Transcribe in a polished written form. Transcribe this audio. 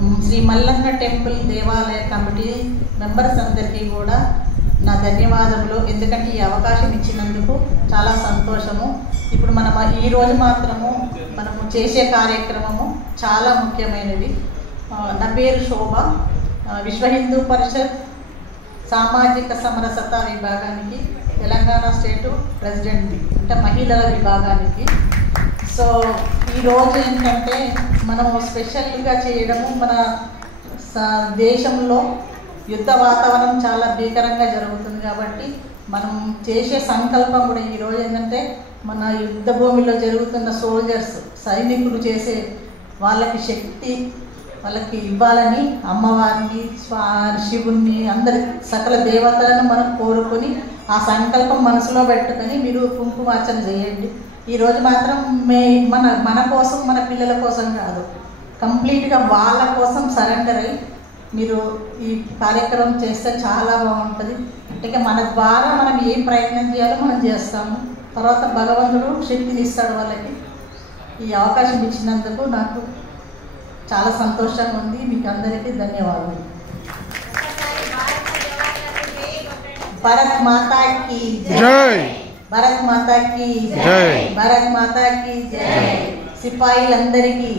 Shri Mallanna temple దేవాలయ committee members అందరికీ కూడా నా ధన్యవాదములు. ఎందుకంటే ఈ అవకాశం ఇచ్చినందుకు చాలా సంతోషము. ఇప్పుడు ఈరోజు మాత్రము మనము చేసే కార్యక్రమము చాలా ముఖ్యమైనది. నా పేరు శోభ, విశ్వ హిందూ పరిషత్ సామాజిక సమరసత విభాగానికి తెలంగాణ స్టేటు ప్రెసిడెంట్, అంటే మహిళల విభాగానికి. సో ఈరోజు ఏంటంటే మనము స్పెషల్గా చేయడము, మన దేశంలో యుద్ధ వాతావరణం చాలా భీకరంగా జరుగుతుంది కాబట్టి మనం చేసే సంకల్పం కూడా ఈరోజు ఏంటంటే మన యుద్ధ భూమిలో జరుగుతున్న సోల్జర్స్, సైనికులు చేసే వాళ్ళకి శక్తి వాళ్ళకి ఇవ్వాలని అమ్మవారిని, శివుణ్ణి, అందరి సకల దేవతలను మనం కోరుకొని ఆ సంకల్పం మనసులో పెట్టుకొని మీరు కుంకుమార్చన చేయండి. ఈరోజు మాత్రం మన కోసం, మన పిల్లల కోసం కాదు, కంప్లీట్గా వాళ్ళ కోసం సరెండర్ అయ్యి మీరు ఈ కార్యక్రమం చేస్తే చాలా బాగుంటుంది. అంటే మన ద్వారా మనం ఏం ప్రయత్నం చేయాలో మనం చేస్తాము. తర్వాత భగవంతుడు శక్తిని ఇస్తాడు వాళ్ళకి. ఈ అవకాశం ఇచ్చినందుకు నాకు చాలా సంతోషంగా ఉంది. మీకు అందరికీ ధన్యవాదాలు. భారత్ మాతా కీ జై, భారత్ మాతా కీ జై, భారత్ మాతా కీ జై. సిపాయిలందరికీ